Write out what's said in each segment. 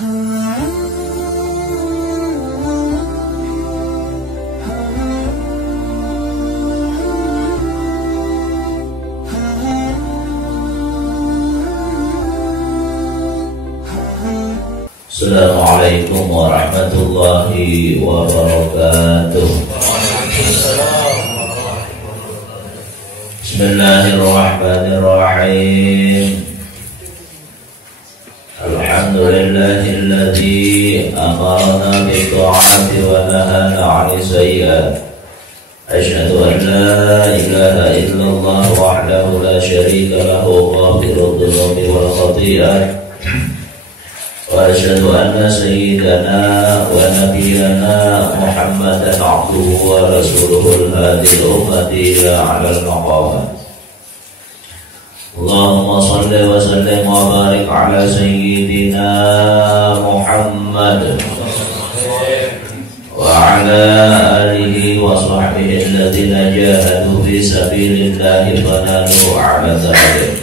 Assalamualaikum warahmatullahi wabarakatuh. Bismillahirrahmanirrahim. Alhamdulillahilladzi amarna bitta'ati wa nahana 'anil sayyi'at. Asyhadu an la ilaha illallah wahdahu la syarika lahu ghafirud dhunubi wal khati'at. Wa asyhadu anna sayyidana wa nabiyyana Muhammadan 'abduhu wa rasuluhul hadil ummati ila 'alal maqamat. Allahumma shalli wa sallim wa barik ala sayyidina Muhammad wa ala alihi wa sahbihi alladhina jahadu fi sabilillahi fanalu a'la dzalik.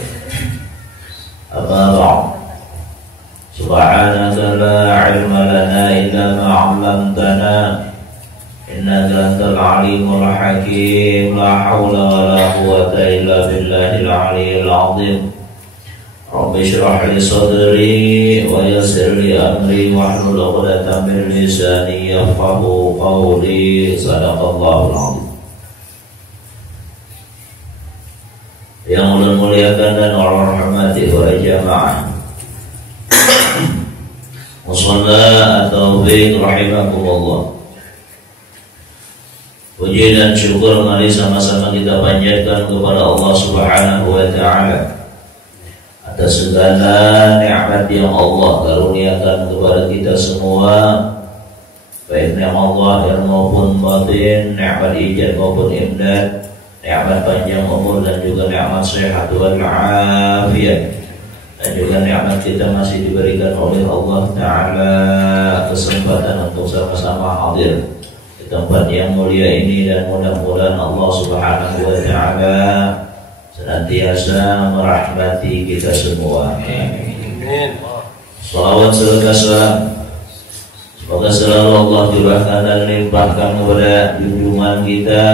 Amma ba'd. Subhanaka la ilma lana illa ma 'allamtana innaka antal alimul hakim. La haula wa la quwwata illa billahil aliyyil azim. Rabbi shrah li sadri wa yassir li amri wahlul 'uqdatam min lisani yafqahu qawli. Shadaqallahul azim. Yang mulia-muliakan dan Allah rahmati wa jamaah Musalla at-taufiq rahimakumullah. Puji dan syukur mari sama-sama kita panjatkan kepada Allah Subhanahu wa ta'ala atas segala nikmat yang Allah karuniakan kepada kita semua, baik nikmat zahir maupun batin, nikmat ijad maupun imdad, nikmat panjang umur dan juga nikmat sehat wal afiyat. Dan juga nikmat kita masih diberikan oleh Allah Ta'ala kesempatan untuk sama-sama hadir di tempat yang mulia ini, dan mudah-mudahan Allah Subhanahu wa Ta'ala senantiasa merahmati kita semua. Amin. Salawat serta salam semoga selalu Allah curahkan dan limpahkan kepada junjungan kita,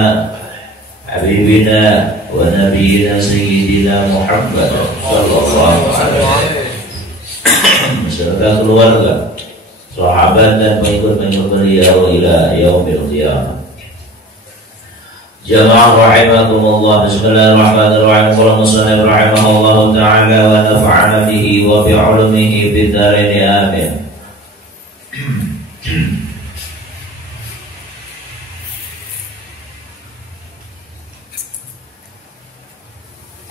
Habibina wa Nabiyina Sayyidina Muhammad sallallahu alaihi wasallam beserta keluarga, sahabat dan pengikut-pengikut beliau ila yaumil qiyamah. Jamaah rahimakumullah. Bismillahirrahmanirrahim. Qala musannif rahimahullahu ta'ala wa nafa'ana bihi wa bi 'ulumihi fid dharain. Amin.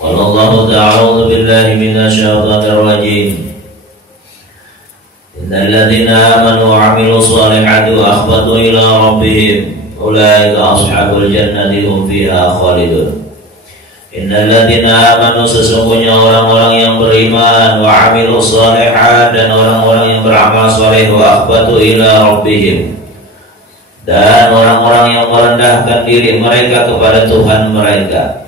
Wallahu ta'ala, a'udzu billahi minasy syaithanir rajim. Innal ladzina amanu wa 'amilus shalihati wa akhbatu ila rabbihim ulaika ashabul jannati hum fiha khalidun. Innal ladzina amanu, sesungguhnya orang-orang yang beriman, wa 'amilus shalihat, dan orang-orang yang beramal saleh, wa akhbatu ila rabbihim, dan orang-orang yang merendahkan diri mereka kepada Tuhan mereka.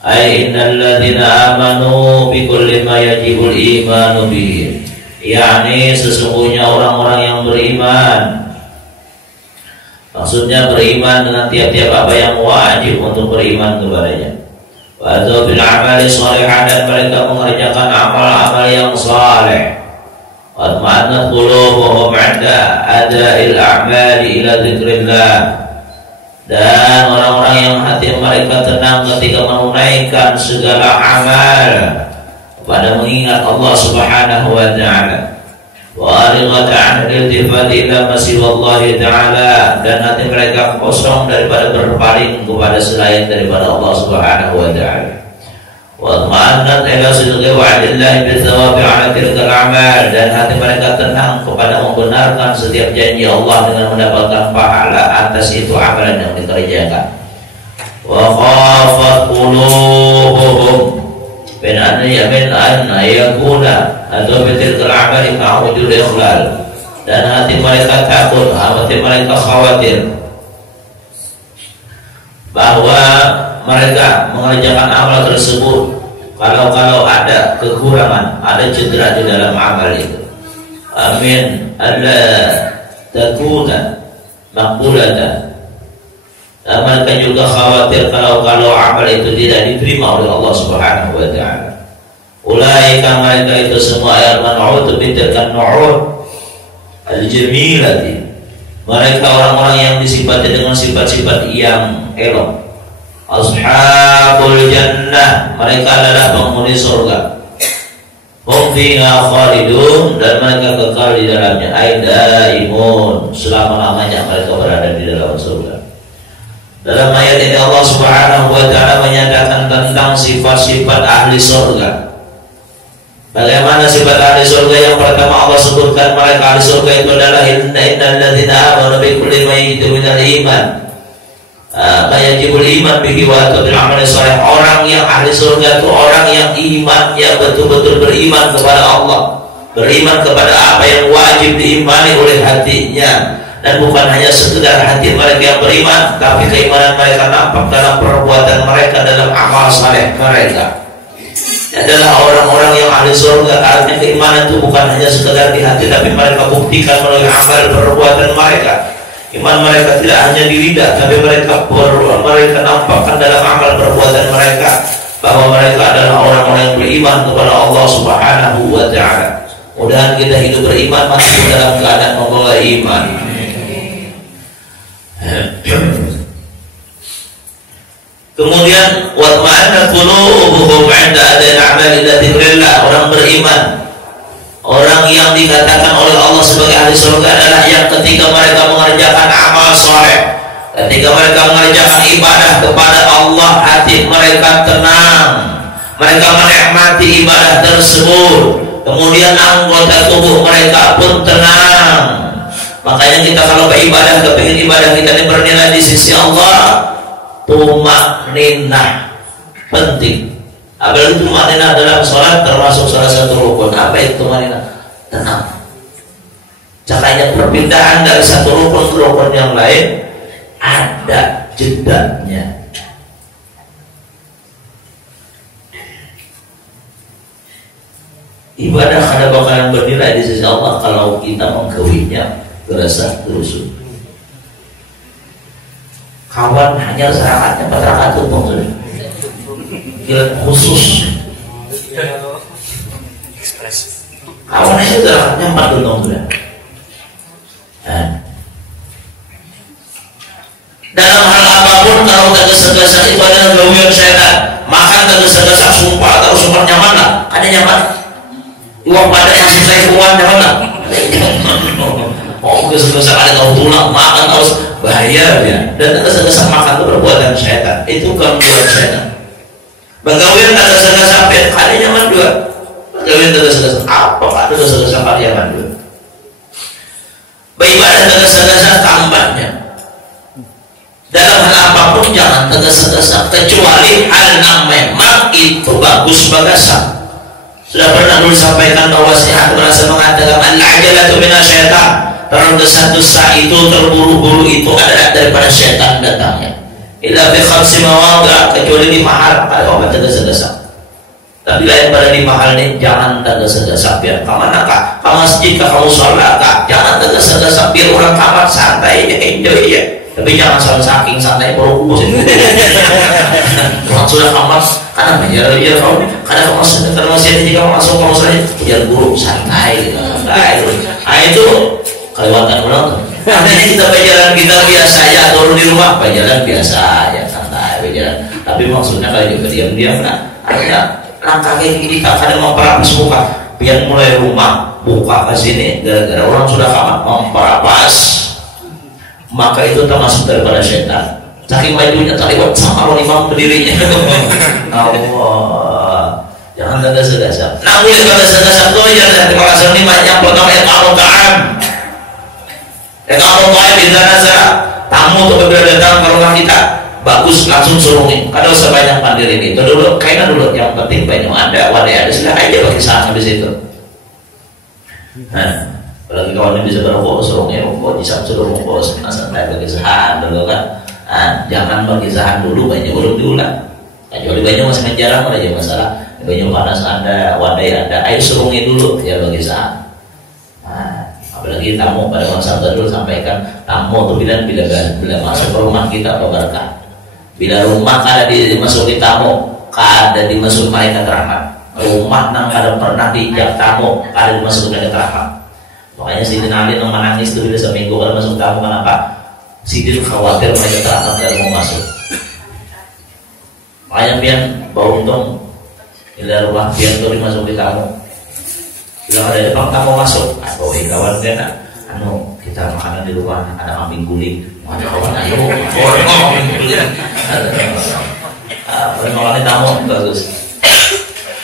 Ay innal ladzina amanu bi kulli ma yajibul imanu bihi, yakni sesungguhnya orang-orang yang beriman, maksudnya beriman dengan tiap-tiap apa yang wajib untuk beriman kepadanya. Wa bil amali shalihah, dan mereka mengerjakan amal-amal yang saleh. Wa ma'anat qulubuhum 'inda ada'il a'mali ila dzikrillah, dan orang-orang yang hati mereka tenang ketika menunaikan segala amal pada mengingat Allah Subhanahu wa ta'ala. Wa arighata 'an iltifati ila masiwallahi ta'ala, dan hati mereka kosong daripada berpaling kepada selain daripada Allah Subhanahu wa ta'ala. Wa ma'annat ila sidqi wa'dillahi bithawabi 'ala tilkal a'mal, dan hati mereka tenang kepada membenarkan setiap janji Allah dengan mendapatkan pahala atas itu amalan yang dikerjakan. Wa khafat qulubuhum min an yakuna atau betil kelamarin ma'udul ikhlal, dan hati mereka takut, hati mereka khawatir bahwa mereka mengerjakan amal tersebut kalau ada kekurangan, ada cedera di dalam amal itu. amin alla takuna maqbulatan. Dan mereka juga khawatir kalau amal itu tidak diterima oleh Allah Subhanahu wa taala. Ulaika, mereka itu semua al-man'ut bitilkan nu'ud al-jamilati. Mereka orang-orang yang disifati dengan sifat-sifat yang elok. Ashabul jannah, mereka adalah penghuni surga. Hum fiha khalidun, dan mereka kekal di dalamnya. Aidaimun, selama-lamanya mereka berada di dalam surga. Dalam ayat ini Allah Subhanahu wa taala menyatakan tentang sifat-sifat ahli surga. Bagaimana sifat ahli surga? Yang pertama Allah sebutkan mereka ahli surga itu adalah innal ladzina amanu bi kulli ma yajidu minal iman. Yajibul iman bihi wa bil amali shalih. Orang yang ahli surga itu orang yang imannya betul-betul beriman kepada Allah, beriman kepada apa yang wajib diimani oleh hatinya. Dan bukan hanya sekedar hati mereka yang beriman, tapi keimanan mereka nampak dalam perbuatan mereka, dalam amal saleh mereka. Adalah orang-orang yang ahli surga. Artinya keimanan itu bukan hanya sekedar di hati, tapi mereka buktikan melalui amal perbuatan mereka. Iman mereka tidak hanya di lidah, tapi mereka nampakkan dalam amal perbuatan mereka bahwa mereka adalah orang-orang yang beriman kepada Allah Subhanahu wa taala. Mudah-mudahan kita hidup beriman, masuk dalam keadaan membawa iman. Kemudian watma'annat qulubuhum 'inda adai a'mali dzikrillah. Orang beriman, orang yang dikatakan oleh Allah sebagai ahli surga adalah yang ketika mereka mengerjakan amal soleh, ketika mereka mengerjakan ibadah kepada Allah, hati mereka tenang, mereka menikmati ibadah tersebut, kemudian anggota tubuh mereka pun tenang. Makanya kita kalau beribadah, kepingin ibadah kita ini bernilai di sisi Allah, tumakninah penting. Apalagi tumakninah dalam sholat termasuk salah satu rukun. Apa itu tumakninah? Tenang. Caranya perpindahan dari satu rukun ke rukun yang lain ada jedanya. Ibadah ada bakalan bernilai di sisi Allah kalau kita menggawinya berasa terus. Kawan hanya serakatnya 4 rakaat tumpang sudah. Kira khusus. Kawan hanya serakatnya 4 tumpang sudah. Dalam hal apapun kalau tergesa-gesa itu adalah gawian setan. Makan tergesa-gesa, sumpah atau sumpah nyaman lah. Ada nyaman. Uang pada yang selesai uang nyaman lah. Oh, gesa-gesa ada tahu tulang, makan harus bahaya ya. Dan gesa-gesa makan itu perbuatan setan. Itu gangguan setan. Bagawian gesa-gesa pet, ada nyaman juga. Bagawian gesa-gesa apa? Ada gesa-gesa ada nyaman juga. Beribadah gesa-gesa tambahnya. Dalam hal apapun jangan tergesa-gesa, kecuali hal yang memang itu bagus bagasan. Sudah pernah dulu sampaikan bahwa sehat merasa mengatakan al-ajalatu minasyaitan. Tergesa-gesa itu, terburu-buru itu adalah daripada setan datangnya. Illa fi khamsi mawadhi', kecuali di mahal ada obat tergesa-gesa. Tapi lain pada di mahal ini jangan tergesa-gesa. Biar ke mana kah? Ke masjid kah? Kamu sholat kah? Jangan tergesa-gesa. Biar orang kamar santai, enjoy ya. Tapi jangan saking santai baru kubus itu. Orang sudah kamar, karena biar kamu, karena kamu karena masih ada jika masuk kamu saja biar guru santai, santai. Nah itu kelewatan orang. Artinya kita berjalan kita biasa ya, turun di rumah berjalan biasa ya, santai berjalan. Tapi maksudnya kalau juga diam-diam, nah artinya langkah kayak gini tak ada memperapas muka. Biar mulai rumah buka ke sini, gara-gara orang sudah kamar memperapas. Maka itu termasuk daripada setan. Saking majunya terlibat sama orang imam berdirinya. Allah, jangan tergesa-gesa. Nah, boleh tergesa-gesa tuh ya. Terima kasih nih banyak pertama yang kamu tahan. Yang kamu tahan di sana tamu untuk berbeda datang ke rumah kita. Bagus langsung surungin. Kalau sebanyak pandir ini itu dulu, kayaknya dulu yang penting banyak ada wadah ada sudah aja bagi sana habis itu. Nah. Apalagi kawannya bisa berokok, surungnya rokok, bisa suruh rokok, santai bagi sahan dulu kan. Nah, jangan bagi sahan dulu, banyak belum diulang. Kecuali banyak masih jarang aja masalah. Banyak panas ada, wadah ada, air surungnya dulu ya bagi sahan. Nah, Apalagi tamu pada masa dulu sampaikan tamu itu bila masuk ke rumah kita apa berkah. Bila rumah ada dimasuki tamu, ada dimasuki malaikat rahmat. Rumah nang ada pernah diinjak tamu, ada dimasuki malaikat rahmat. Makanya Sidin Ali yang menangis itu bila seminggu kalau masuk tamu, kenapa? Sidin khawatir malaikat rahmat tidak mau masuk. Makanya pian bau untung bila rumah pian itu dimasuki tamu. Bila ada depan tamu masuk, bau kawan dia kita makanan di rumah ada kambing guling, ada kawan kambing guling, perkembangan tamu bagus.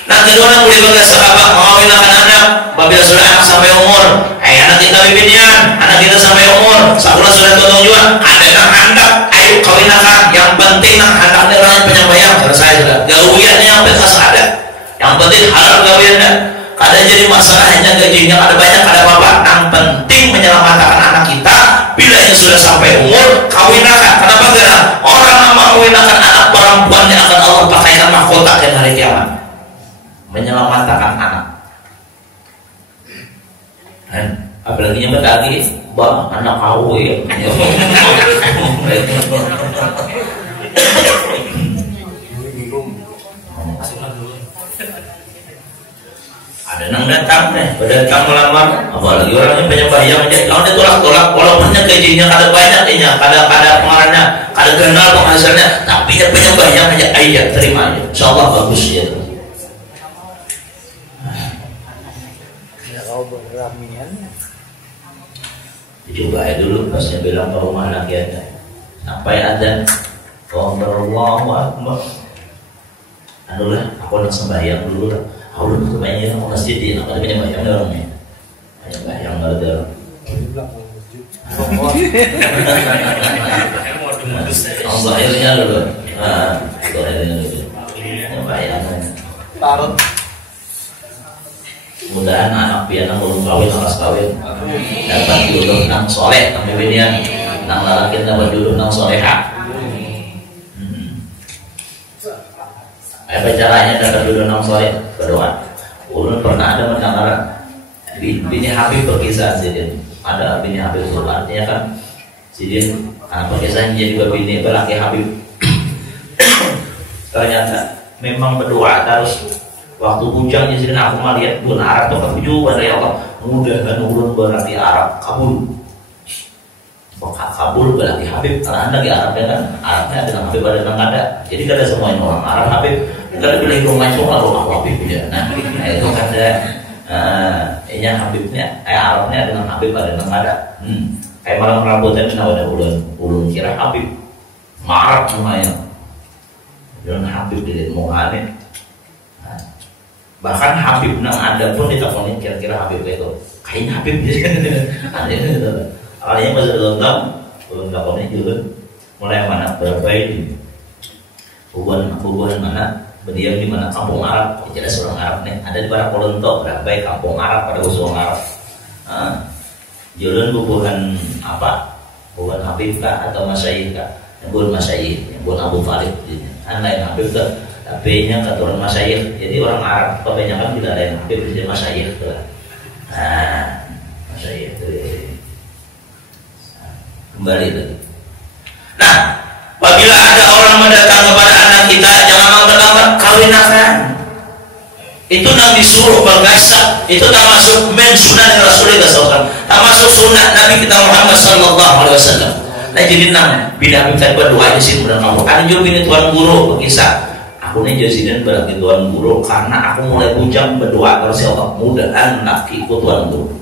Nah kedua yang boleh bagi sahabat mengawinkan anak apabila sudah anak sampai umur, anak kita bibinian, anak kita sampai umur, sakulah sudah tolong juga, ada yang hendak, ayo kawinkan, yang penting nak hendaknya orang penyampaian selesai sudah, gawiannya yang bekas ada, yang penting halal gawiannya. Kadang jadi masalah hanya gajinya ada banyak ada apa-apa. Yang penting menyelamatkan anak kita. Bila yang sudah sampai umur kawinakan. Kenapa? Karena orang yang mengawinkan anak perempuan yang akan Allah pakaikan mahkota di hari kiamat. Menyelamatkan anak. Dan apalagi nyebut lagi, bang anak kau ya. Ada nang datang datang melamar, apalagi orangnya penyembahyang aja, kalau dia tolak walaupun gajinya kada banyak nya, kada pengarahnya, kada kenal penghasilnya, tapi dia penyembahyang aja, aja terima aja, insyaallah bagus ya. Coba aja dulu pasnya bilang ke rumah anak ya, sampai ada Allahu Akbar, aduh lah, aku nak sembahyang dulu lah. Aku udah banyak orang masjid di nak ada banyak orangnya, banyak ada. Allah akhirnya dulu, akhirnya dulu, banyak. Mudahan anak piana belum kawin, alas kawin, dapat jodoh nang soleh, nang binian, nang lalakin dapat jodoh nang soleha. Apa caranya dapat jodoh nang soleh? Berdoa. Ulun pernah ada mendengar bini Habib berkisah Sidin. Ada bini Habib itu artinya kan Sidin anak berkisahnya juga bini berlaki Habib. Ternyata memang berdoa terus. Waktu bujangnya Sidin aku melihat bulan Arab tuh ketujuan dari Allah. Mudah-mudahan ulun berarti Arab kabul. Bakal kabul berarti Habib. Karena anda di Arabnya kan Arabnya ada Habib ada yang ada. Jadi kada semuanya orang Arab Habib. Kada pilih rumah itu kalau aku Habib ya. Nah itu kada ini Habibnya, Arabnya dengan Habib ada yang ada. Kayak malam rambutan kenapa ada ulun kira Habib. Marah semuanya. Jangan Habib di muka ini. Bahkan Habib nang ada pun diteleponin kira-kira Habib itu kayaknya Habib gitu. Awalnya masih belum tahu ini juga mulai mana berapa ini hubungan mana berdiam di mana kampung Arab, jelas orang Arab nih ada di Barat Kolonto berapa kampung Arab pada usul Arab. Jualan hubungan apa? Hubungan Habib kah atau Masyayikh kah? Yang bukan Masyayikh, yang bukan Abu Talib. Anda yang Habib kah? Tapi nya keturunan Masyayikh. Jadi orang Arab kebanyakan tidak ada yang Habib jadi Masyayikh tuh. Masyayikh itu kembali lagi. Nah, apabila ada orang mendatang kepada anak kita, jangan lambat-lambat kawinakan. Itu yang disuruh bergasak. Itu termasuk sunnah Rasulullah SAW. Termasuk sunnah Nabi kita Muhammad SAW. Nah jadi bila kita berdoa di sini bulan kamu. Ada juga ini tuan guru berkisah. Aku nih jadi berarti tuan guru karena aku mulai bujang berdoa terus ya Allah mudahan lakiku tuan guru.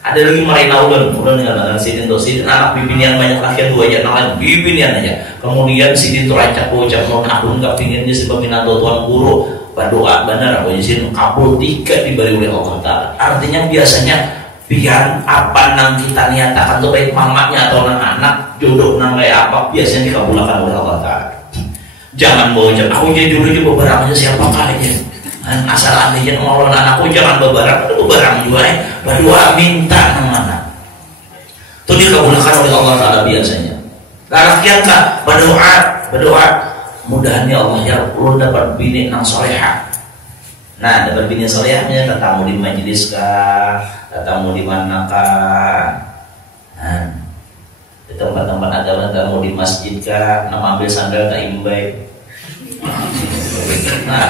Ada lagi marina ulun dengan sidin tuh sidin anak bibinian banyak laki dua aja nalan bibinian aja. Kemudian sidin tuh rancak bocah mau aku nggak pinginnya sebab minato tuan guru berdoa benar aku jadi kabul 3 diberi oleh Allah Taala. Artinya biasanya biar apa nang kita niatakan tuh baik mamanya atau nang anak jodoh nang kayak apa biasanya dikabulkan oleh Allah Taala. Jangan bocah aku jadi dulu juga barangnya siapa kalinya. Asal anehnya ngomong anakku jangan bebarang juga berdoa minta mana itu dikabulkan oleh Allah Taala biasanya. Rakyat kah berdoa mudahan ya Allah ya Allah dapat bini nang soleha. Nah dapat bini solehahnya tetamu di majelis kah tetamu di mana kah mau di masjid kah, nama ambil sandal tak imbai. Nah,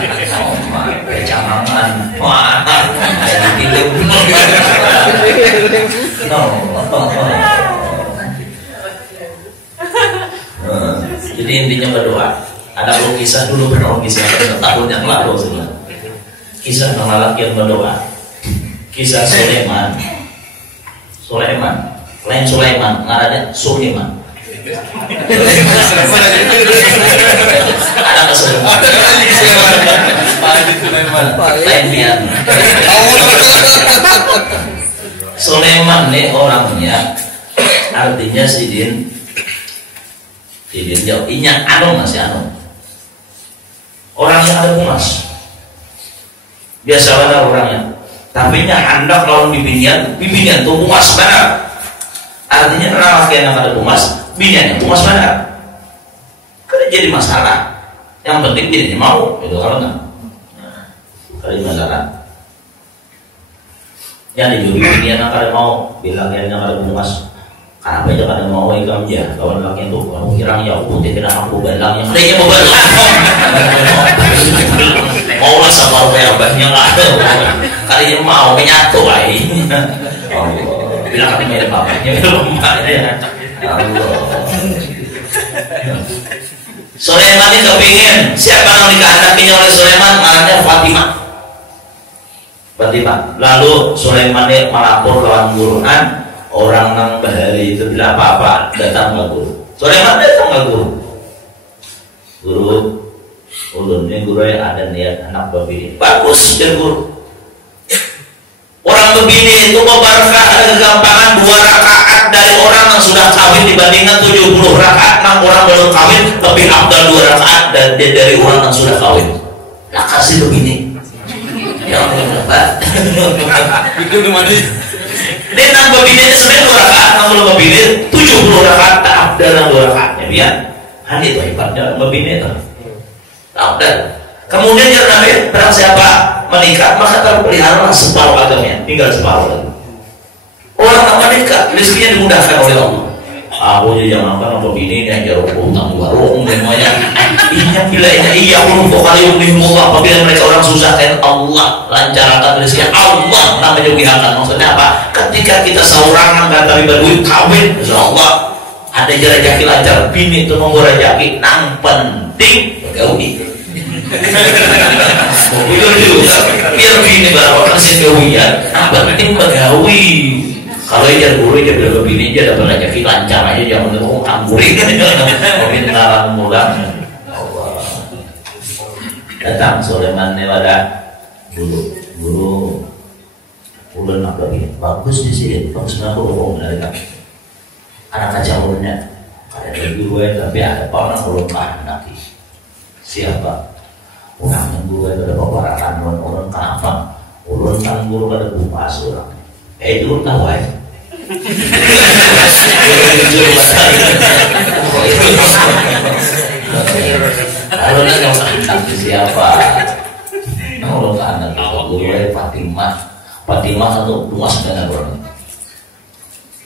kecamangan, wah, kayak film. Jadi intinya berdoa. Ada kisah dulu, pernah kisah tahun yang lalu sebenarnya. Kisah tentang lelaki yang berdoa. Kisah Sulaiman. Lain Sulaiman, ngarannya Sulaiman. Ada lain niat. Sulaiman nih orangnya, artinya sidin jauh. Inya masih anu. Orang yang ada pumas. Biasa banget orangnya. Tapi nya hendak lawan bibinian tuh pumas benar. Artinya lelaki yang ada pumas, biniannya pumas benar. Kan jadi masalah. Yang penting biniannya mau, itu kalau enggak. Kali masalah. Yang dijuri binian yang ada mau, bilang yang ada pumas. Kenapa aja kada mau ikam ya? Kawan laki itu kamu kirang ya putih tidak aku belang yang adanya mau belang. Mau lah sama orang abahnya nggak ada. Kali ini mau menyatu lagi. Allah, bilang kami mirip bapaknya belum ya. Allah. Sulaiman ini kepingin siapa yang dikehendakinya oleh Sulaiman, namanya Fatimah. Lalu Sulaiman ini melapor lawan Quran. Orang nang bahari itu tidak apa-apa datang ke guru. Sulaiman datang ke guru. Ulunnya guru yang ada niat anak babini. Bagus ya guru. Orang babini itu berkah ada kegampangan 2 rakaat dari orang yang sudah kawin dibandingkan 70 rakaat. 6 orang belum kawin lebih afdal 2 rakaat dari orang yang sudah kawin. Nah kasih begini. Ya Allah. Itu gimana? Dia nang babini sebenarnya 2 rakaat, nang belum babini 70 rakaat tak afdal 2 rakaatnya biar. Hani itu hebatnya babini itu. Afdal. Kemudian yang namanya barang siapa menikah maka terpelihara separuh agamanya, tinggal separuh lagi. Orang yang menikah rezekinya dimudahkan oleh Allah. Aku aja jangan kan babini ini aja utang warung semuanya. Iya untuk kali Allah apabila mereka orang susah kan Allah lancarkan rezekinya Allah namanya ugihakan. Maksudnya apa? Ketika kita seorang kata berduit kawin insyaallah ada rezeki lancar bini itu nunggu rezeki nang penting bergawi. Biar bini barang kasih gawian nang penting bergawi. Kalau dia guru dia bilang bini dia dapat rezeki lancar aja jangan ngomong anggurin minta mudah. Datang Sulaiman pada guru ulun nak lagi bagus di sini bagus nak aku dari anak aja ulunnya ada guru tapi ada orang ulun lagi siapa orang yang guru itu ada pembarakan orang kenapa ulun kan guru ada bupas orang itu tahu ya kalau nggak anak siapa? Kalau nggak anak gue Fatimah atau luas dengan orang.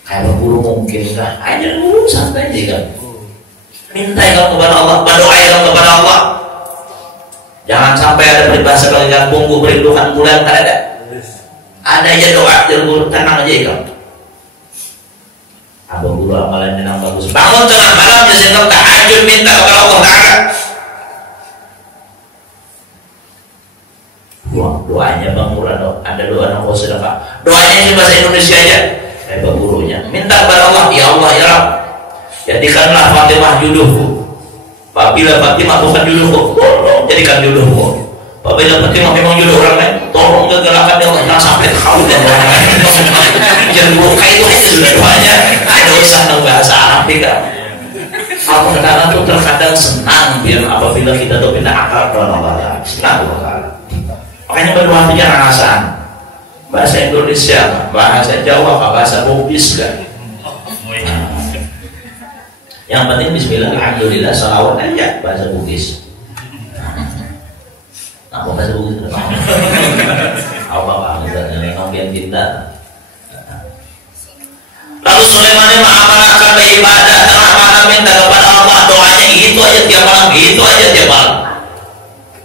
Kayak berburu mungkin kan? Aja dulu santai aja kan. Minta kalau kepada Allah, berdoa kepada Allah. Jangan sampai ada peribahasa kalau nggak bungku berindukan bulan kan ada. Ada aja doa, jangan tenang aja kan. Abang guru amalan yang bagus. Bangun tengah malam jadi tahajud minta kepada Allah Taala. Doanya Bang Murad ada doa nang sedekah. Doanya di bahasa Indonesia aja. Bang gurunya minta kepada Allah, ya Allah ya Rabb. Jadikanlah Fatimah jodohku. Apabila Fatimah bukan jodohku, tolong jadikan jodohku. Apabila Fatimah memang jodoh orang lain, tolong gegalakan ya Allah jangan sampai kau dan orang lain. Jangan buka itu aja sudah doanya. Ada usah nang bahasa Arab tidak. Aku kadang tuh terkadang senang biar apabila kita tuh pindah akal kepada Allah. Senang Allah. Makanya berdoa itu jangan alasan. Bahasa Indonesia, bahasa Jawa, bahasa Bugis kan. Yang penting bismillah, alhamdulillah, salawat aja bahasa Bugis. Apa bahasa Bugis? Apa misalnya ngomongin kita. Lalu Sulaiman mengamalkan ibadah, mengamalkan minta kepada aja tiap malam, itu aja tiap malam.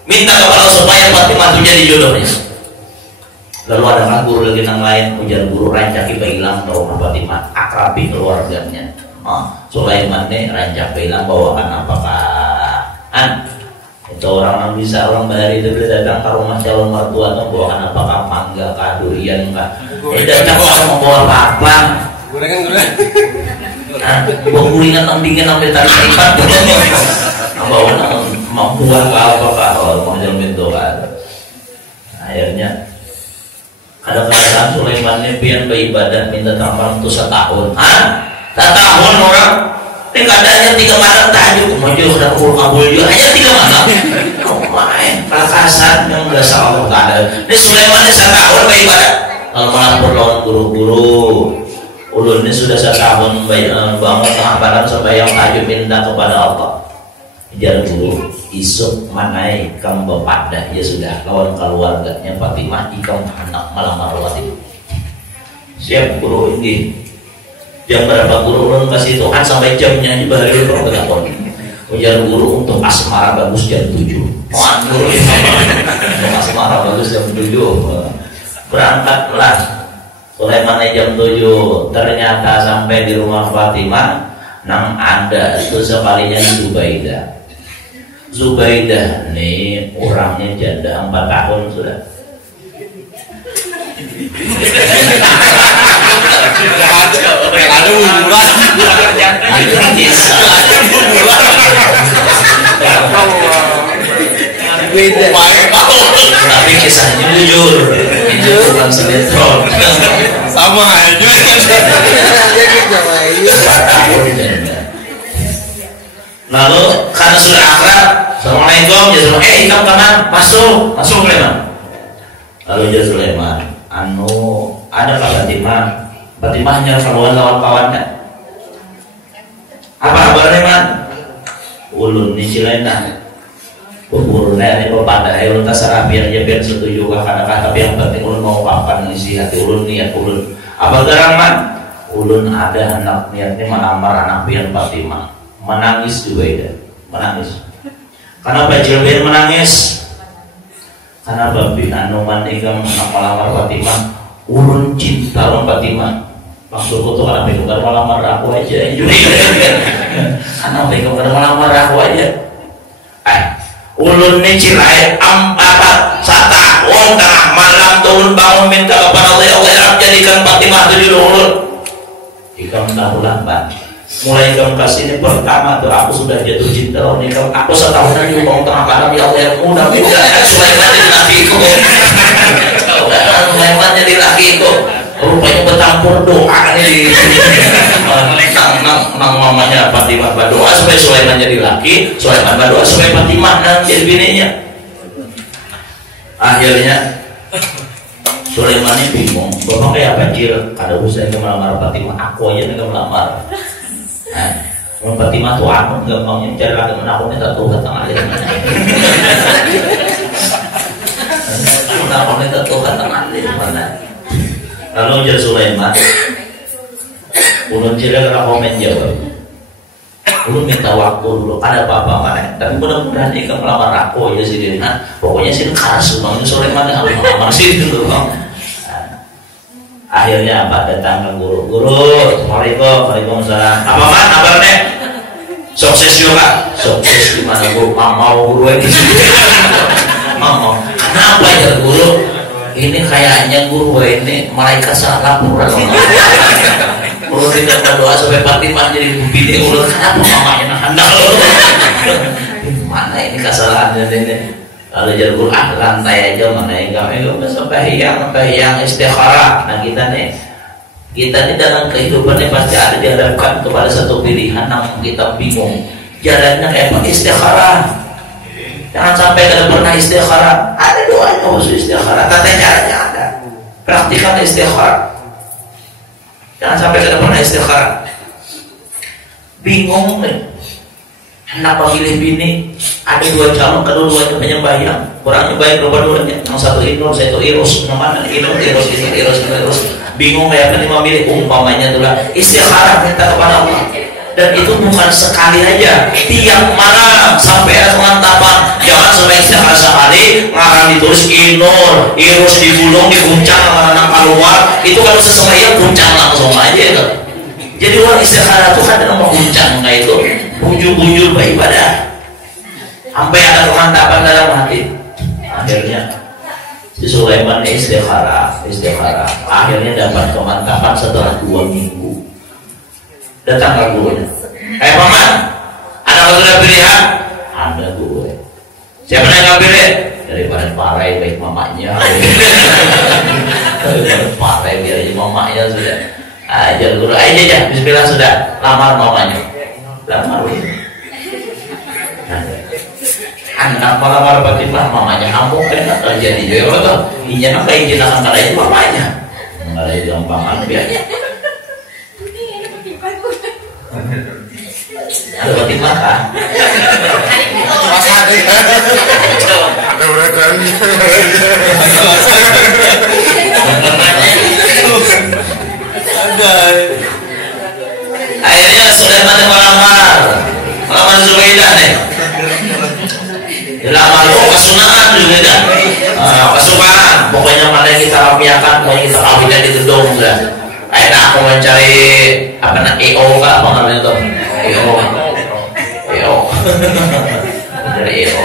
Minta kepada Allah supaya Fatimah itu jadi jodohnya. Lalu adakah guru lagi yang lain, ujar guru rancaki hilang ke rumah Fatimah, akrabi keluarganya. Sulaiman nih rancak hilang bawakan apakah itu orang yang bisa orang dari itu datang ke rumah calon mertua tuh bawakan apakah mangga kah durian kah datang membawa apa gorengan gulingan nambingin sampai tarik ikan bawa buah kah apakah mau jalan pintu kan. Akhirnya ada kerajaan Sulaiman ini pian beribadah minta tambah untuk setahun. Setahun orang ini keadaannya 3 malam tahajud maju udah kabul juga hanya 3 malam. Main pelakasan yang udah salah keadaan. Ini Sulaiman ini setahun beribadah. Kalau melapor lawan guru-guru, ulun ini sudah setahun bangun tengah malam sampai yang tahajud minta kepada Allah. Jar guru isuk manai kamu bepadah ya sudah lawan keluarganya Fatimah ikam anak malamar Fatimah. Siap guru ini. Jam berapa guru ulun kasih Tuhan sampai jamnya di bahari kalau telepon. Ujar guru untuk asmara bagus jam 7. Guru untuk asmara bagus jam 7. Berangkatlah Sulaiman jam 7. Ternyata sampai di rumah Fatimah nang ada itu sekalinya Zubaidah. Zubaidah nih orangnya janda 4 tahun sudah. Tapi kisahnya jujur, bukan sinetron. Sama aja. Lalu karena sudah akrab, assalamualaikum, ya Sulaiman, ikam kanan, masuk Sulaiman. Lalu ya Sulaiman, ada Pak Fatimah hanya kawan-kawannya. Apa kabarnya man? Ulun ni Cilena. Buburnya ini pepadai ulun tasarah biar setuju kata-kata, tapi yang penting ulun mau papan isi hati ulun niat ulun. Apa garang man? Ulun ada anak niatnya melamar anak pian Fatimah. Menangis juga ya, menangis. Kenapa Jilbir menangis? Karena babi anuman ikam anak melamar Fatimah. Ulun cinta orang Fatimah. Maksudku tuh karena mereka melamar aku aja. Karena mereka melamar aku aja. Ulun ini cilai 4 tahun tengah malam turun bangun minta kepada Allah, ya Allah jadikan Fatimah itu jodoh ulun. Ikam tahu lambat. Mulai ikam kasih ini pertama tuh aku sudah jatuh cinta orang ini. Aku setahun lagi bangun tengah malam, ya Allah yang mudah mudahan Sulaiman jadi lakiku. Sulaiman jadi lakiku. Rupanya bercampur doa nih. Nang mamanya Fatimah berdoa supaya Sulaiman jadi laki, Sulaiman berdoa supaya Fatimah nang jadi bininya. Akhirnya Sulaiman ini bingung, bapak kayak apa Cil? Kada usah ke melamar Fatimah, aku aja yang melamar. Fatimah tuh aku nggak mau cari lagi mana aku nih tak tahu datang aja mana. Aku nih tak tahu datang aja mana. Lalu jadi Sulaiman, ulun Cil kena komen jawab. Ulun minta waktu dulu, ada apa-apa mana? Tapi mudah-mudahan dia melamar aku aja sih dia. Pokoknya sih keras bang, Sulaiman yang harus melamar sih dulu bang. Akhirnya apa datang ke guru, assalamualaikum, waalaikumsalam. Apa man, kabarnya? Sukses juga, sukses gimana guru? Mau guru ini? Mau. Kenapa ya guru? Ini kayaknya guru ini malaikat salah pura. Guru tidak berdoa supaya Fatimah jadi bini ulun. Kenapa mamanya handal? Mana ini kesalahannya ini? Lalu jadi guru lantai aja mana yang kami sampai yang istikharah. Nah kita nih dalam kehidupan ini pasti ada dihadapkan kepada satu pilihan yang kita bingung jalannya kayak apa istikharah. Jangan sampai kada pernah istikharah. Ada doanya khusus istikharah, tata caranya ada. Praktikan istikharah. Jangan sampai kada pernah istikharah. Bingung nih. Hendak memilih bini, ada 2 calon, kedua-duanya penyembahyang. Kurangnya baik dua-duanya. Yang satu Inul, satu Irus. Yang mana Inul, Irus. Bingung kayak apa nih memilih umpamanya tuh lah. Istikharah minta kepada Allah. Dan itu bukan sekali aja, tiap malam sampai ada kemantapan. Jangan sampai istikharah sekali, ngarang ditulis inur, irus digulung, diguncang anak keluar. Itu kalau sesuai guncang langsung aja kan. Jadi orang istikharah itu kan mau guncang kayak itu, bujur-bujur beribadah. Sampai ada kemantapan dalam hati. Akhirnya si Sulaiman istikharah. Akhirnya dapat kemantapan setelah 2 minggu. Datang ke gurunya. Paman, ada sudah pilihan? Ada guru. Siapa yang ngambil? Daripada parai baik mamanya. Daripada parai biar aja mamanya sudah. Ajar guru aja. Bismillah sudah. Lamar mamanya. Lamar ini. Anak malamar batimah mamanya kamu kan terjadi juga betul. Inya nak kayak kita akan kalahin mamanya. Nggak ada gampangan biar. Ada batimah kan? Ada beratkan. Akhirnya sudah pada melamar Zubaidah nih. Dilamar kesunaan juga kan? Kesukaan. Pokoknya mana yang kita rapiakan, pokoknya kita kawinnya di gedung sudah. Akhirnya aku mencari apa namanya EO kah apa namanya tuh? EO. Dari EO.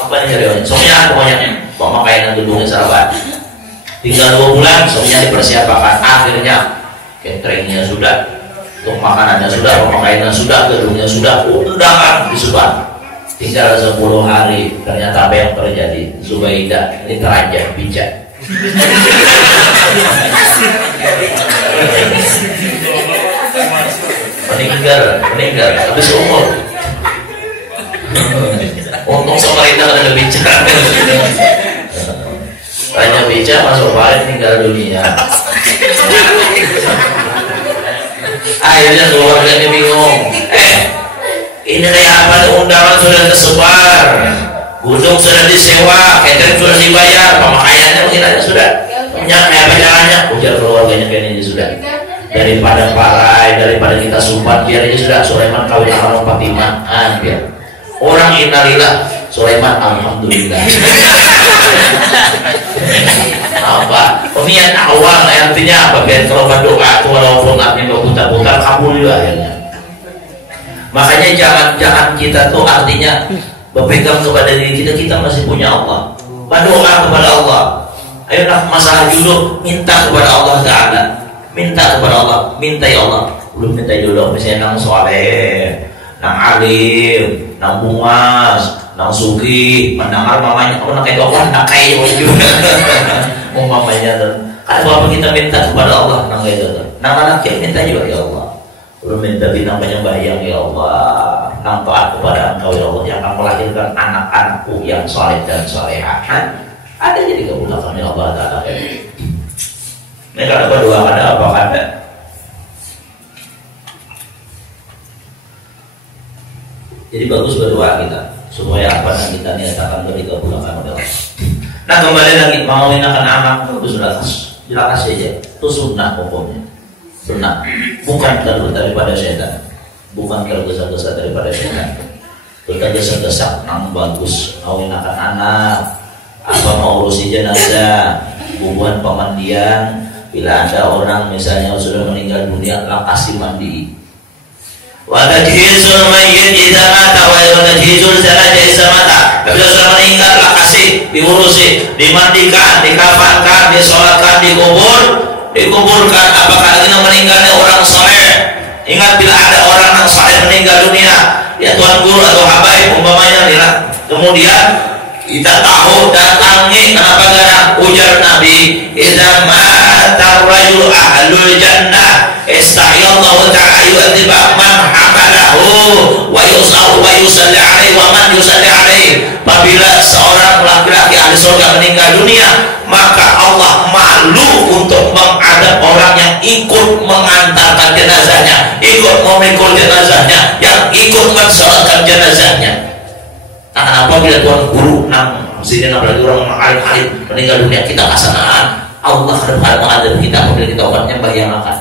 Apa yang cari? Soalnya pokoknya pemakaian gedungnya sahabat. Tinggal 2 bulan, semuanya dipersiapkan. Akhirnya cateringnya sudah, untuk makanannya sudah, pemakaiannya sudah, gedungnya sudah, undangan disebar. Tinggal 10 hari, ternyata apa yang terjadi? Zubaidah ini teranjak bijak. meninggal habis umur. Untung pemerintah ada bijak. Banyak bijak masuk balik tinggal dunia. Akhirnya keluarganya bingung. Ini kayak apa? Undangan sudah tersebar, gedung sudah disewa, catering sudah dibayar, pemakaiannya mungkin aja sudah. Kayak apa caranya? Ujar keluarganya kayaknya sudah. Daripada parai, daripada kita sumbat, biar aja sudah. Sulaiman kawin sama Fatimah, biar. Orang innalillah, Sulaiman alhamdulillah. Apa? Niat awal artinya apa? Biar kalau berdoa walaupun artinya putar-putar kabul juga akhirnya. Makanya jangan kita tuh artinya berpegang kepada diri kita masih punya Allah. Berdoa kepada Allah. Ayolah masalah jodoh, minta kepada Allah Ta'ala. Minta kepada Allah, minta ya Allah. Belum minta jodoh misalnya nang soleh, nang alim, nang bungas, nang suki, mendengar mamanya, oh nak itu Allah, nak kayak juga. Mau mamanya tuh. Kalau kita minta kepada Allah, nang itu tuh. Nang anak yang minta juga ya Allah. Belum minta bintang bayang ya Allah. Nang taat kepada Engkau ya Allah yang akan melahirkan anak-anakku yang saleh dan salehah. Ada jadi kebulakan ya Allah Ta'ala. Ini kalau berdoa ada apa ada? Jadi bagus berdoa kita supaya apa yang kita niatakan beri kebulakan oleh Allah. Nah kembali lagi mau menakan anak bagus jelas saja. Itu sunnah pokoknya. Sunnah. Bukan daripada syaitan. Bukan tergesa-gesa daripada syaitan. Tergesa-gesa nang bagus mau menakan anak. Apa mau urusi jenazah, hubungan pemandian. Bila ada orang misalnya sudah meninggal dunia, lah kasih mandi. Wa tajhizul mayyit idza mata wa tajhizul zanaja idza mata. Bila sudah meninggal lah kasih diurusi, dimandikan, dikafankan, disolatkan, dikuburkan. Apakah lagi meninggalnya orang saleh? Ingat bila ada orang yang saleh meninggal dunia, ya tuan guru atau habaib umpamanya lihat. Kemudian kita tahu datangi kenapa karena ujar Nabi idza mata rajul ahlul jannah istahiyallahu ta'ala yu'adzibah man hamalahu wa yusallu wa yusalli alaihi wa man yusalli alaihi. Apabila seorang laki-laki ahli surga meninggal dunia, maka Allah malu untuk mengadab orang yang ikut mengantarkan jenazahnya, ikut memikul jenazahnya, yang ikut mensolatkan jenazahnya. Nah, apabila tuan guru mestinya apalagi orang alim meninggal dunia, kita kasanaan Allah ke depan mengadab kita apabila kita obatnya bayangkan.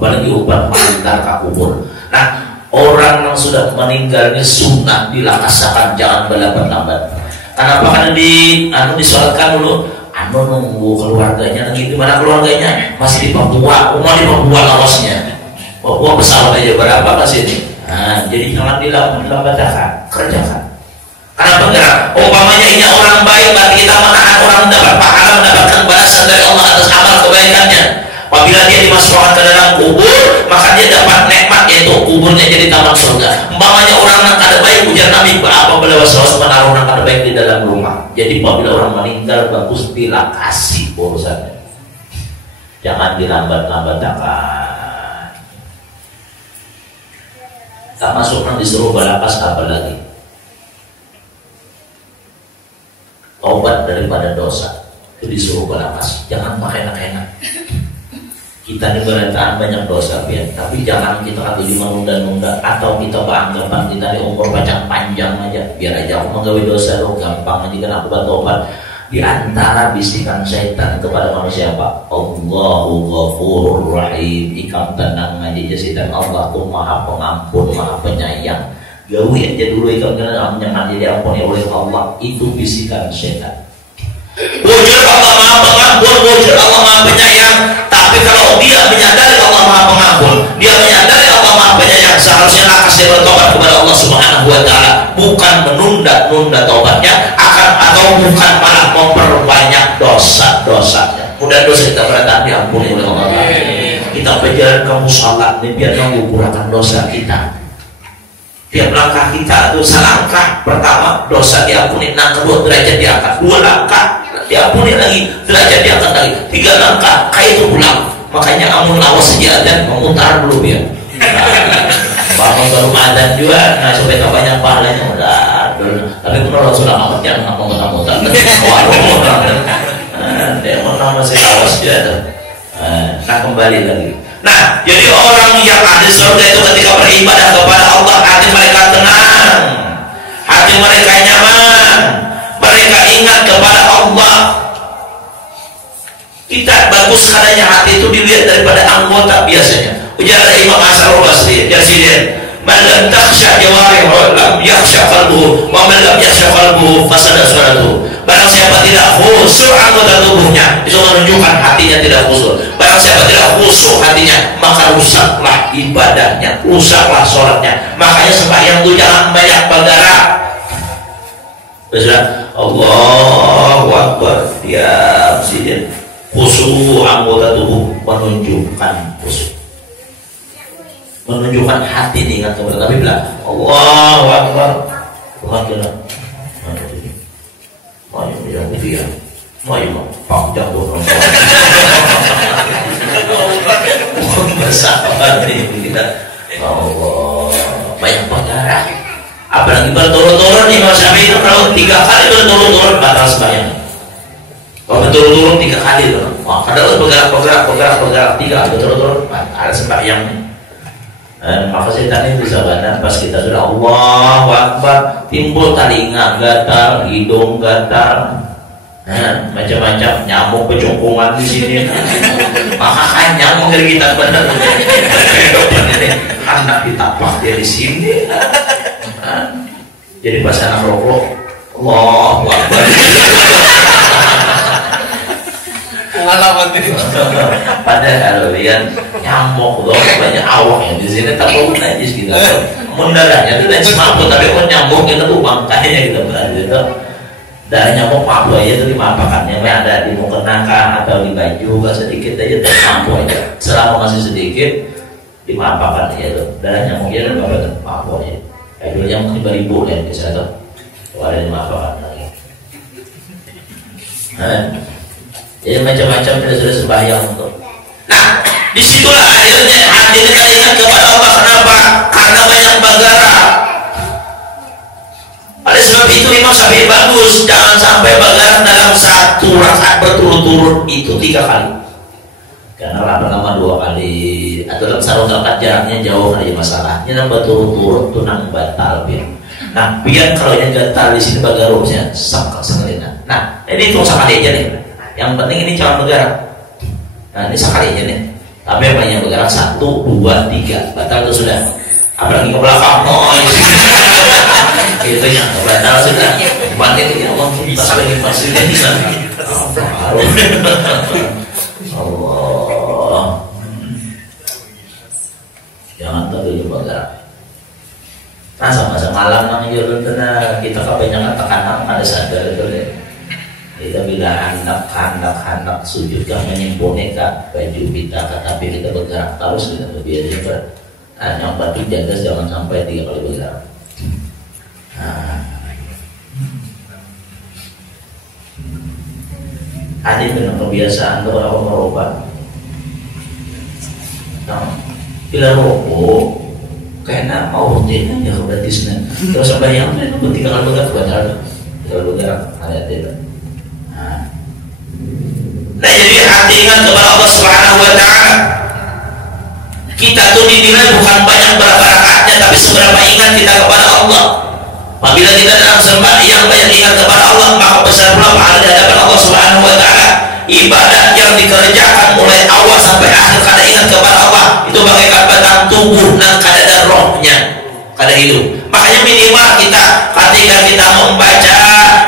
apalagi ubat mengantar ke kubur. Nah, orang yang sudah meninggal ini sunnah dilaksakan, jangan berlambat-lambat. Kenapa? Karena disolatkan dulu, nunggu keluarganya. Nanti di mana keluarganya? Masih di Papua, rumah di Papua lolosnya. Papua pesawat aja berapa ke sini? Nah, jadi jangan dilambat-lambatkan, kerjakan. Kenapa enggak? Umpamanya ini orang baik, berarti kita menahan orang mendapat pahala, mendapatkan balasan dari Allah atas amal kebaikannya. Apabila dia dimasukkan ke dalam kubur, maka dia dapat nikmat, yaitu kuburnya jadi taman surga. Umpamanya orang yang kada baik, ujar Nabi, apabila waswas menaruh orang kada baik di dalam rumah. Jadi apabila orang meninggal, bagus dilakasi urusannya. Jangan dilambat-lambatkan. Tak masuk orang disuruh balakas apa lagi? Taubat daripada dosa itu disuruh balakas. Jangan pakai enak-enak. Kita di pemerintahan banyak dosa, ya. Tapi jangan kita lagi menunda-nunda atau kita beranggapan kita di umur panjang aja. Biar aja aku menggawe dosa lo gampang aja kan aku bertobat. Di antara bisikan setan kepada manusia apa? Allahu Ghafurur Rahim. Ikam tenang aja setan. Allah tuh Maha Pengampun, Maha Penyayang. Gawe aja dulu ikam jangan diampuni oleh Allah. Itu bisikan setan. Wujud Allah Maha Pengampun, wujud Allah Maha Penyayang. Tapi kalau dia menyadari Allah Maha Pengampun, dia menyadari Allah Maha Penyayang, seharusnya lakas dia bertobat kepada Allah Subhanahu wa Ta'ala, bukan menunda-nunda taubatnya, atau bukan malah memperbanyak dosa-dosanya. Mudah dosa kita berdatang diampuni oleh Allah. Kita berjalan ke mushola ini biar mengukurkan dosa kita. Tiap langkah kita itu selangkah pertama dosa diampuni, nah kedua derajat diangkat, 2 langkah diampuni lagi, derajat diangkat lagi, 3 langkah kayak itu pulang. Makanya amun lawas saja dan memutar dulu ya. Bangun baru adan juga, nah supaya banyak pahalanya udah. Tapi menurut Rasulullah Muhammad jangan mutar-mutar. Dia mau masih lawas juga. Nah kembali lagi. Nah, jadi orang yang ada di surga itu ketika beribadah kepada Allah, hati mereka tenang, hati mereka nyaman, mereka ingat kepada Allah. Kita bagus adanya hati itu dilihat daripada anggota biasanya. Ujar dari Imam Hasan al-Basri, Jasiden, "Man lam takhsha jawarihu lam yakhsha qalbuhu, wa man lam yakhsha qalbuhu fasada suratuhu." Barang siapa tidak khusyuk anggota tubuhnya, itu menunjukkan hatinya tidak khusyuk. Barang siapa tidak khusyuk hatinya, maka rusaklah ibadahnya, rusaklah sholatnya. Makanya sembahyang itu jangan banyak bergerak. Sudah, Allahu Akbar, diam saja. Khusyuk anggota tubuh menunjukkan khusyuk, menunjukkan hati diingat kepada. Tapi bilang Allahu Akbar, Tuhan bilang mau bilang dia mau pak jatuh bersahabat ini kita Allah banyak berdarah, apalagi berturut-turut nih Mas Syafi'i itu kalau 3 kali berturut-turut batal sembahyang. Kalau berturut-turut 3 kali itu, wah padahal bergerak 3 berturut-turut ada sembahyang. Maka setan itu bisa benar pas kita sudah Allahu Akbar, timbul telinga gatal, hidung gatal, macam-macam nyamuk kecungkungan di sini. Maka kan nyamuk dari kita benar. Anak ditapak dia di sini. Jadi pas anak rokok, Allahu Akbar. Pengalaman itu. Padahal lihat nyamuk loh, banyak awak yang di sini tak mau najis gitu. Darahnya itu najis mampu, tapi pun nyamuk itu tuh bangkainya gitu berarti itu. Darah nyamuk mampu aja itu dimampakannya, ada di mukena atau di baju, sedikit aja tuh mampu aja. Selama masih sedikit dimampakan aja itu. Darah nyamuknya dan mampu aja. Kayak dulu nyamuk 5.000 kan bisa tuh. Ada dimampakan lagi. Jadi macam-macam sudah sembahyang untuk. Nah, disitulah akhirnya hati kita ingat kepada Allah. Kenapa? Karena banyak bergerak. Oleh sebab itu Imam Syafi'i bagus, jangan sampai bergerak dalam 1 rakaat berturut-turut itu 3 kali. Karena lama-lama 2 kali atau dalam 1 rakaat jaraknya jauh ada masalahnya. Dan berturut-turut tunang batal biar. Nah, biar kalau yang gatal di sini bagarusnya sekalian. Nah, ini itu sekali aja nih. Yang penting ini jangan bergerak. Nah ini sekali aja nih. Tapi apa yang bergerak 1, 2, 3 batal itu sudah. Apalagi ke belakang, itu yang batal sudah. Mati itu ya Allah kita lagi masih di sana. Allah, jangan terlalu bergerak. Nah sama-sama malam nang jurun tenar kita kebanyakan tekanan ada sadar itu deh. Kita bila hendak sujud kah menyempurnakan kah baju kita, tapi kita bergerak terus kita biasa yang batu jaga jangan sampai 3 kali bergerak. Ada dengan kebiasaan tuh orang merubah. Bila rokok, karena mau dia ya berarti senang. Terus bayang itu 3 kali bergerak, ada tidak. Nah jadi hati ingat kepada Allah Subhanahu wa Ta'ala. Kita tuh dinilai bukan banyak berapa rakaatnya, tapi seberapa ingat kita kepada Allah. Apabila kita dalam sembahyang banyak ingat kepada Allah, maka besar pula pahala di hadapan Allah Subhanahu wa Ta'ala. Ibadah yang dikerjakan mulai awal sampai akhir kada ingat kepada Allah, itu bagaikan batang tubuh dan kada ada rohnya, kada hidup. Makanya minimal kita ketika kita membaca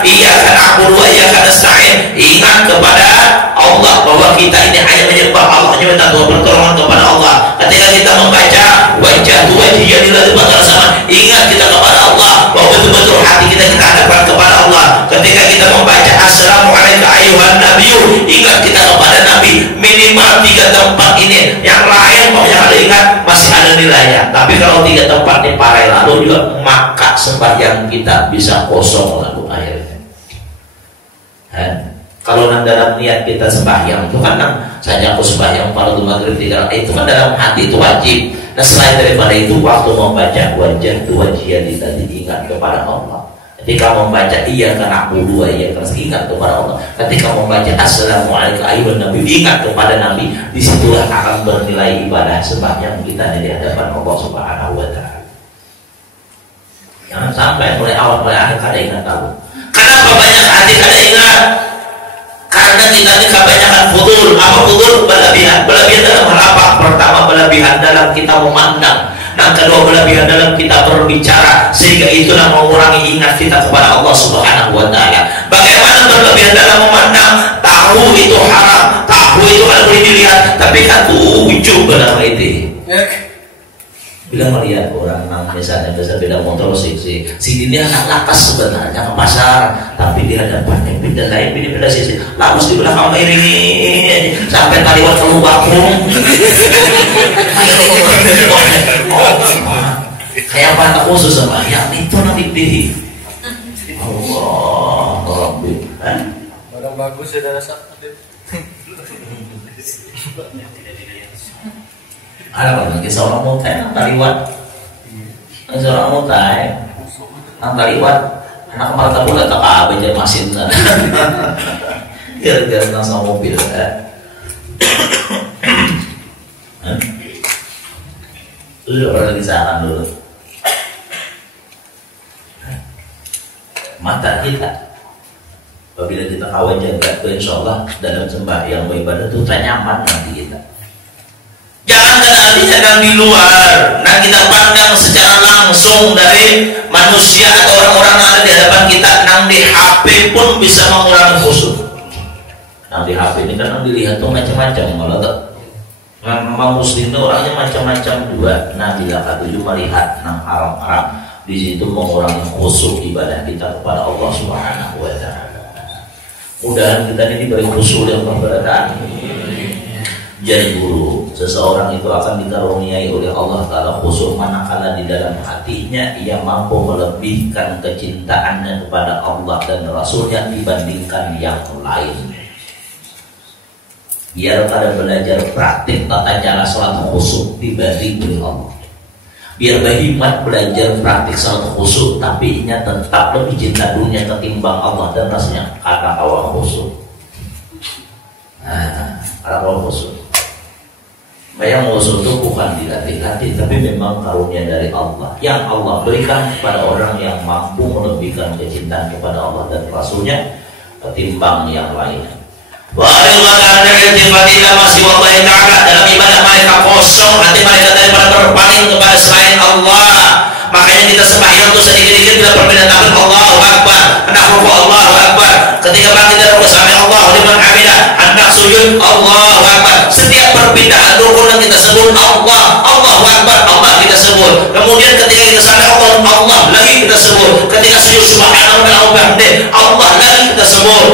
iyyaka na'budu wa iyyaka nasta'in, ingat kepada Allah bahwa kita ini hanya menyembah Allah, hanya minta pertolongan kepada Allah. Ketika kita membaca wajhatu wajhiya lillahi ta'ala sama, ingat kita kepada Allah bahwa betul-betul hati kita hadapkan kepada Allah. Ketika kita membaca assalamualaikum ayuhan nabiyyu, ingat kita kepada Nabi. Minimal 3 tempat ini, yang lain mau yang ada ingat masih ada nilainya. Tapi kalau 3 tempat ini parai lalu juga, maka sembahyang kita bisa kosong lalu akhirnya. Kalau dalam niat kita sembahyang itu kan saja aku sembahyang fardhu maghrib 3 rakaat, itu kan dalam hati itu wajib. Nah selain daripada itu, waktu membaca wajhatu wajhiya lillahi, ingat kepada Allah. Ketika membaca iyyaka na'budu wa iyyaka nasta'in, ingat kepada Allah. Ketika membaca assalamualaikum ayuhan nabiyyu, ingat kepada Nabi. Disitulah akan bernilai ibadah sembahyang kita di hadapan Allah Subhanahu wa Ta'ala. Jangan sampai mulai awal mulai akhir kada ingat tahu. Kenapa banyak hati kada ingat? Karena kita ini kebanyakan fudul. Apa fudul? Berlebihan. Berlebihan dalam hal apa? Pertama, berlebihan dalam kita memandang. Dan kedua, berlebihan dalam kita berbicara, sehingga itulah mengurangi ingat kita kepada Allah Subhanahu wa Ta'ala. Bagaimana berlebihan dalam memandang? Tahu itu haram, tahu itu kalau boleh dilihat, tapi kan tujuh benar itu. Bila melihat orang misalnya beda motor si dia anak lakas sebenarnya ke pasar, tapi di hadapannya beda lain, beda sisi lakus di belakang ini sampai taliwat keluar kayak panah khusus sama yang itu nanti di Allah Rabbi. Orang bagus ya rasa. Ada lagi seorang mutai nang taliwat, seorang mutai nang taliwat, anak kepala tabu tak apa aja masin sana, gara-gara nang sama mobil. Lu orang lagi saran dulu, mata kita, apabila kita kawan jaga, insya Allah dalam sembahyang beribadah itu tak nyaman nanti kita. Jangan artinya yang di luar. Nah kita pandang secara langsung dari manusia atau orang-orang yang ada di hadapan kita. Nang di HP pun bisa mengurangi khusyuk. Nang di HP ini kan dilihat tuh macam-macam malah tuh. Memang muslim itu orangnya macam-macam juga. Nah bila katuju melihat nang haram-haram, di situ mengurangi khusyuk ibadah kita kepada Allah Subhanahu wa Ta'ala. Mudah-mudahan kita ini diberi khusyuk yang berberat. Jadi guru, seseorang itu akan dikaruniai oleh Allah Ta'ala khusyuk manakala di dalam hatinya ia mampu melebihkan kecintaannya kepada Allah dan Rasulnya dibandingkan yang lain. Biar pada belajar praktik tata cara salat khusyuk dibanding oleh Allah. Biar berhikmat belajar praktik salat khusyuk, tapi ia tetap lebih cinta dunia ketimbang Allah dan Rasulnya, kata awal khusyuk. Awal khusyuk. Yang khusyuk itu bukan dilatih-latih, tapi memang karunia dari Allah yang Allah berikan kepada orang yang mampu melebihkan kecintaan kepada Allah dan Rasulnya ketimbang yang lainnya. Wa'alaikumsalam dari tifatilah masih wallahi ta'ala. Dalam ibadah mereka kosong, hati mereka daripada berpaling kepada selain Allah. Makanya kita sembahyang tuh sedikit-sedikit bila berbeda takbir Allahu Akbar, hendak rukuk Allahu Akbar. Ketika bangkit dari rukuk sami Allahu liman hamidah, hendak sujud Allahu Akbar. Setiap perpindahan rukun yang kita sebut Allahu Akbar, Allah kita sebut. Kemudian ketika kita sami Allah lagi kita sebut. Ketika sujud subhanallah wa bihamdih, Allah lagi kita sebut.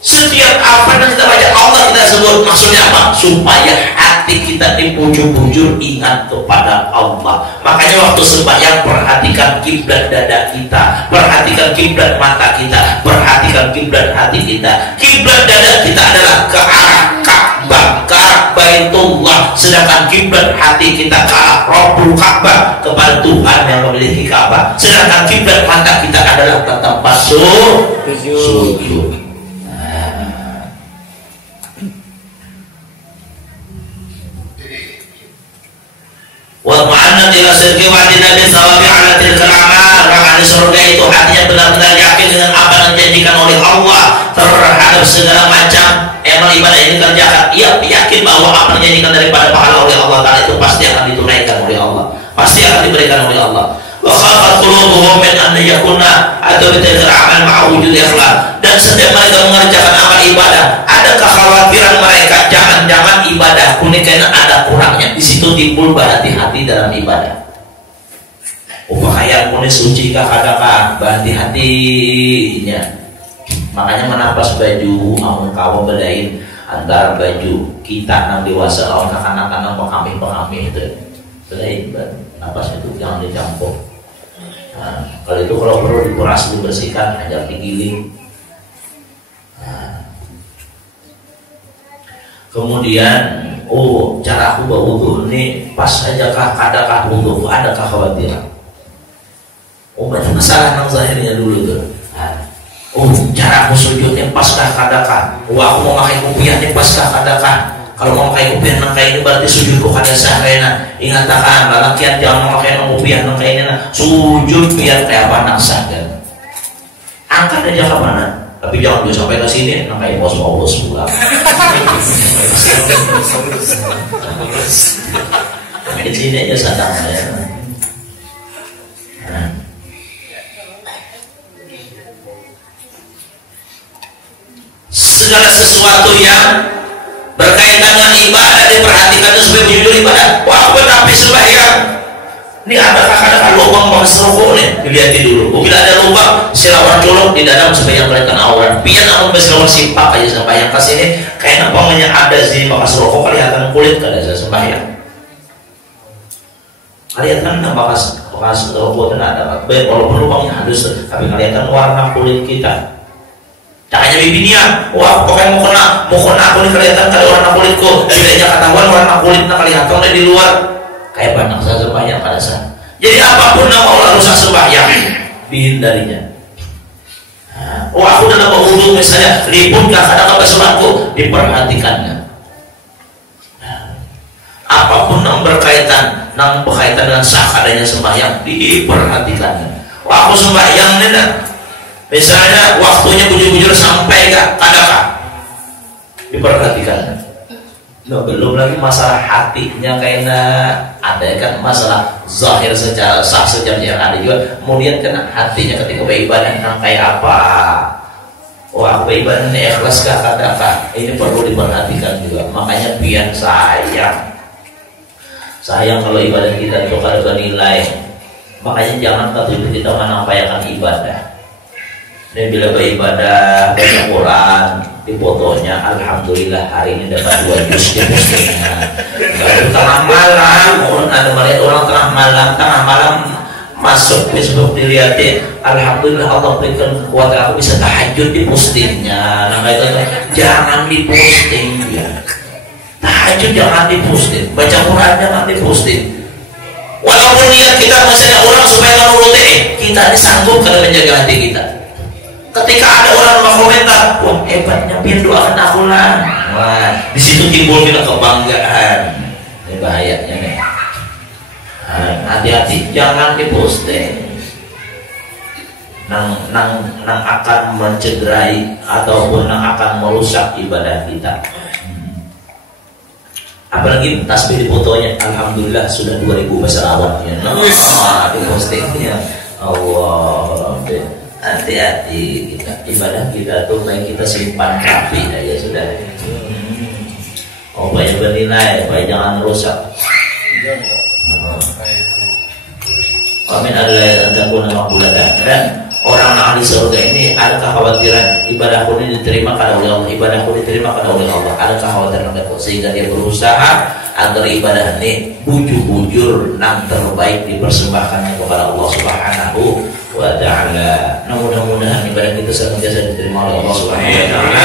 Setiap apa yang kita baca Allah kita sebut. Maksudnya apa? Supaya hati kita dibujur-bujur ingat kepada Allah. Makanya waktu sembahyang perhatikan kiblat dada kita, perhatikan kiblat mata kita, perhatikan kiblat hati kita. Kiblat dada kita adalah ke arah Ka'bah, ke arah Baitullah, sedangkan kiblat hati kita ke arah Rabbul Ka'bah, kepada Tuhan yang memiliki Ka'bah. Sedangkan kiblat mata kita adalah ke tempat sujud. Wa ma'anna ila sirki wa dinabi sawabi ala tilkal amal. Maka di surga itu hatinya benar-benar yakin dengan apa yang dijanjikan oleh Allah terhadap segala macam amal ibadah yang dikerjakan. Ia yakin bahwa apa yang dijanjikan daripada pahala oleh Allah Ta'ala itu pasti akan ditunaikan oleh Allah, pasti akan diberikan oleh Allah. Wa khafat qulubuhum min an yakuna atau bitilkal amal ma'a wujud ikhlas. Dan setiap mereka mengerjakan amal ibadah, ada kekhawatiran mereka jangan-jangan ibadah ini karena ada kurangnya. Di situ timbul berhati-hati dalam ibadah. Pakaian kuning suci kakak berhati-hatinya. Makanya menapas baju amun kamu bedain antara baju kita nang dewasa lawan anak-anak pengamih itu. Bedain napas itu jangan dicampur. Nah, kalau itu kalau perlu dikuras dibersihkan, ajar digiling. Nah. Kemudian cara aku berwudu ini pas aja kah adakah wudu, adakah khawatiran? Berarti masalah nang zahirnya dulu tuh. Nah. Cara aku sujudnya pas kah adakah? Aku mau pakai kopiahnya pas kah adakah? Kalau mau pakai kopiah nang kayak ini berarti sujudku kada sahena. Ingatkan lalakian jangan mau pakai kopiah nang kayak ini sujud biar kayak apa nang sah kan. Angkat aja ke mana? Tapi jangan juga sampai ke sini nang kayak bos pulang. Di sini aja sadar ya. Segala sesuatu yang berkaitan dengan ibadah diperhatikan sebagai jujur ibadah. Wah, tapi sembahyang ini ada lubang bekas rokok nih, dilihatin dulu. Bila ada lubang, silawan colok di dalam sembahyang kelihatan aurat. Biar namun bersilawan simpak aja sembahyang ke sini. Kayak nampaknya ada sih bekas rokok kelihatan kulit kada ada sembahyang. Kelihatan bekas rokok tidak ada. Baik walaupun lubangnya halus, tapi kelihatan warna kulit kita. Caranya bibinya, wah pokoknya mau kena aku nih kelihatan kada warna kulitku. Bedanya ketahuan warna kulitnya kelihatan di luar. Kayak banyak saya sembahyang pada saat. Jadi apapun yang mau rusak sembahyang, dihindarinya. Aku dalam berwudu misalnya ribut gak ada kebesaranku, diperhatikannya. Apapun yang berkaitan dengan sah adanya sembahyang, diperhatikannya. Aku sembahyang nih. Misalnya waktunya bujur-bujur sampai gak adakah? Diperhatikan. Nah, belum lagi masalah hatinya kayaknya ada kan masalah zahir secara sah secara ada juga. Kemudian kan hatinya ketika beribadah nang kayak apa? Wah, beribadah ini ikhlas kah adakah? Ini perlu diperhatikan juga. Makanya biar sayang kalau ibadah kita itu kalau nilai. Makanya jangan ketika kita menampaikan ibadah. Dan bila beribadah baca Quran di fotonya, alhamdulillah hari ini dapat 2 juz di postingnya. Baru tengah malam, ada melihat orang tengah malam masuk Facebook dilihatin, alhamdulillah Allah berikan kekuatan aku bisa tahajud di postingnya. Nah itu jangan diposting ya. Tahajud jangan diposting, baca Quran jangan diposting. Walaupun niat kita misalnya orang supaya menuruti, kita ini sanggup kalau menjaga hati kita. Ketika ada orang berkomentar, wah hebatnya biar doakan aku lah. Wah, di situ timbul kita kebanggaan. Ini bahayanya nih. Hati-hati jangan diposting. nang akan mencederai ataupun nang akan merusak ibadah kita. Apalagi tasbih di fotonya, alhamdulillah sudah 2000 masalawat ya. Di postingnya Allah, hati-hati kita, ibadah kita tuh baik kita simpan rapi ya sudah. Oh banyak bernilai, baik jangan rusak. Amin adalah yang pun makbulatan. Dan orang ahli surga ini ada kekhawatiran ibadahku ini diterima karena oleh Allah, ibadahku diterima karena oleh Allah. Ada kekhawatiran mereka sehingga dia berusaha agar ibadah ini bujur-bujur nang terbaik dipersembahkan kepada Allah Subhanahu wa Ta'ala. Mudah-mudahan ibadah kita senantiasa diterima oleh Allah Subhanahu wa Ta'ala.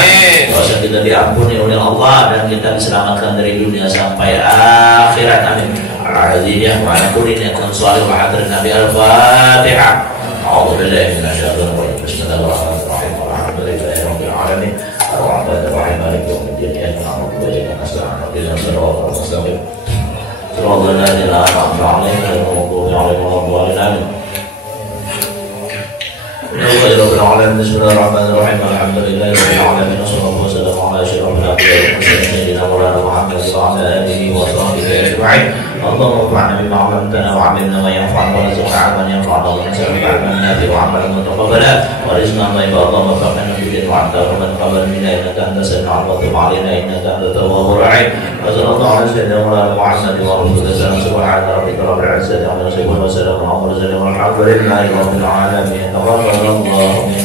Dosa kita diampuni oleh Allah dan kita diselamatkan dari dunia sampai akhirat. Amin. Al-Aziziyah wa ala kulli niyatin shalihah wa hadrin Nabi Al-Fatihah. أعوذ بالله من الشيطان الرجيم بسم الله الرحمن الرحيم الحمد لله رب العالمين الرحمن الرحيم مالك يوم الدين إياك نعبد وإياك نستعين اهدنا الصراط المستقيم صراط الذين أنعمت عليهم غير المغضوب عليهم ولا الضالين آمين رب العالمين بسم الله الرحمن الرحيم الحمد لله رب العالمين وصلى الله وسلم على أشرف الأنبياء والمرسلين سيدنا مولانا محمد وعلى آله وصحبه أجمعين اللهم انفعنا بما علمتنا وعلمنا ما ينفعنا وارزقنا علما ينفعنا ونسألك علما نافعا وعملا متقبلا ورزقا طيبا اللهم وفقنا بك وعن من قبل منا انك انت السميع العليم وتب علينا انك انت التواب الرحيم وصلى الله على سيدنا مولانا محمد ورسوله سلام سبحان ربك رب العزه عما يصفون وسلام على المرسلين والحمد لله رب العالمين تقبل الله منكم